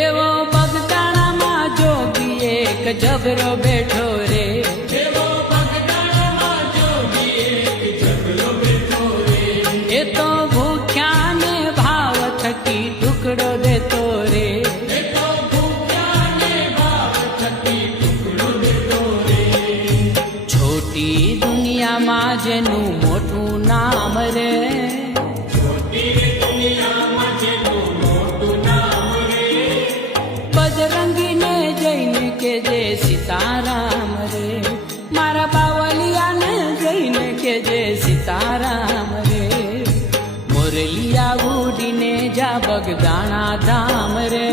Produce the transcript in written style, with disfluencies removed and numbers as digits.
એવો બગદાણામાં જોગી એક જબરો બેઠો રે, એવો બગદાણામાં જોગી એક જબરો બેઠો રે, એ તો ભૂખ્યા ને ભાવ થકી ટુકડો દેતો રે, એ તો ભૂખ્યાને ભાવ થકી ટુકડો દેતો રે. છોટી દુનિયામાં જેનું મોટું નામ રે, છોટી દુનિયામાં જેનું મોટું નામ રે, બજરંગીને જઈને કે જે સીતારામ રે, મારા બાવલિયાને જઈને કે જે સીતારામ રે, મોરલિયા ઉડીને જા બગદાણા ધામ રે.